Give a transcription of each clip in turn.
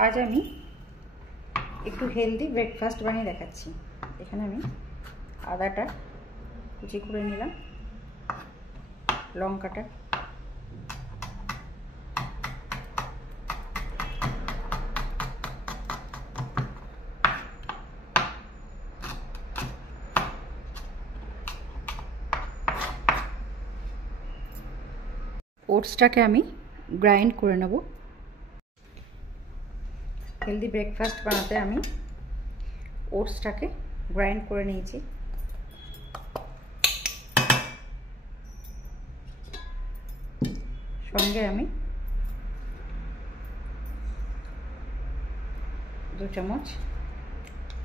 आज আমি একটু হেলদি ব্রেকফাস্ট বানিয়ে দেখাচ্ছি। এখানে আমি আদাটা কুচি করে নিলাম, লঙ্কাটা, ওটসটাকে আমি গ্রাইন্ড করে নেব। হেলদি ব্রেকফাস্ট বানাতে আমি ওটসটাকে গ্রাইন্ড করে নিয়েছি। সঙ্গে আমি 2 চামচ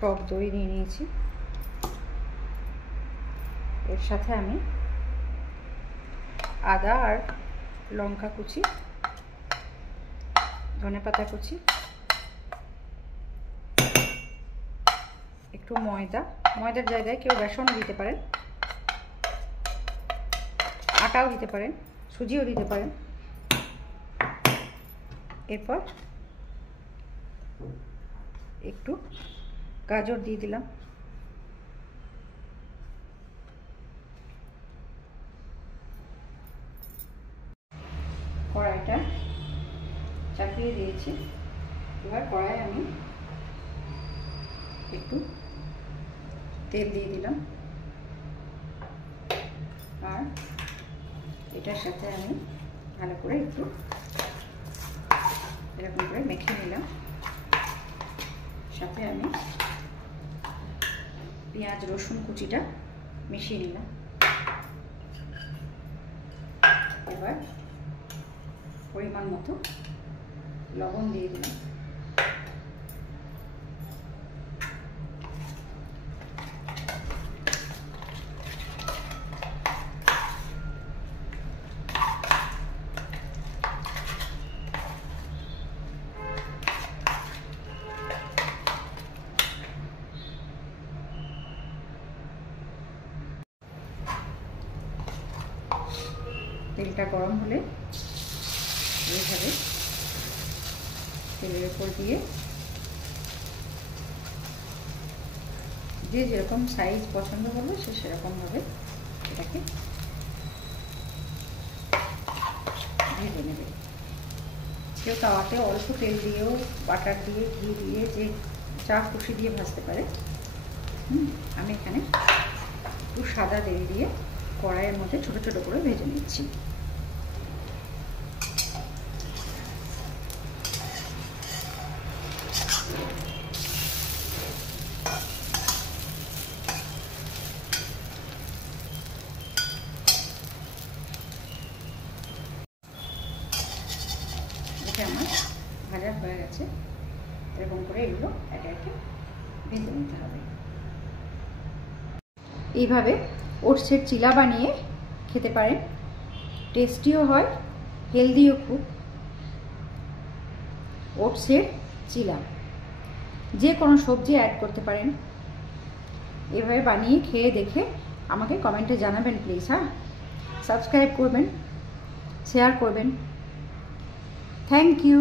টক দই নিয়ে নিয়েছি। এর সাথে আমি আদা আর লঙ্কা কুচি, ধনেপাতা কুচি, একটু ময়দার জায়গায় কেউ বেসনও দিতে পারেন, আটাও দিতে পারেন, সুজিও দিতে পারেন। এরপর একটু গাজর দিয়ে দিলাম। কড়াইটা চাপিয়ে দিয়েছি। এবার কড়াই আমি একটু তেল দিয়ে দিলাম আর এটার সাথে আমি ভালো করে একটু এরকম করে মেখে নিলাম। সাথে আমি পেঁয়াজ রসুন কুচিটা মিশিয়ে নিলাম। এবার পরিমাণ মতো লবণ দিয়ে দিলাম। তেলটা গরম হলে এইভাবে তেলের উপর দিয়ে যে যেরকম সাইজ পছন্দ করবে সে সেরকমভাবে এটাকে ভেজে নেবে। কেউ তাওয়াতে অল্প তেল দিয়েও, বাটার দিয়ে, ঘি দিয়ে, যে চা খুশি দিয়ে ভাজতে পারে। আমি এখানে একটু সাদা তেল দিয়ে কড়াইয়ের মধ্যে ছোট ছোট করে ভেজে নিচ্ছি। আমার ভাজা হয়ে গেছে। এরকম করে এগুলো একে একে ভেজে নিতে হবে। এইভাবে ওটসের চিলা বানিয়ে খেতে পারেন। টেস্টিও হয়, হেলদিও খুব। ওটসের চিলা যে কোনো সবজি অ্যাড করতে পারেন। এভাবে বানিয়ে খেয়ে দেখে আমাকে কমেন্টে জানাবেন প্লিজ। হ্যাঁ, সাবস্ক্রাইব করবেন, শেয়ার করবেন। Thank you.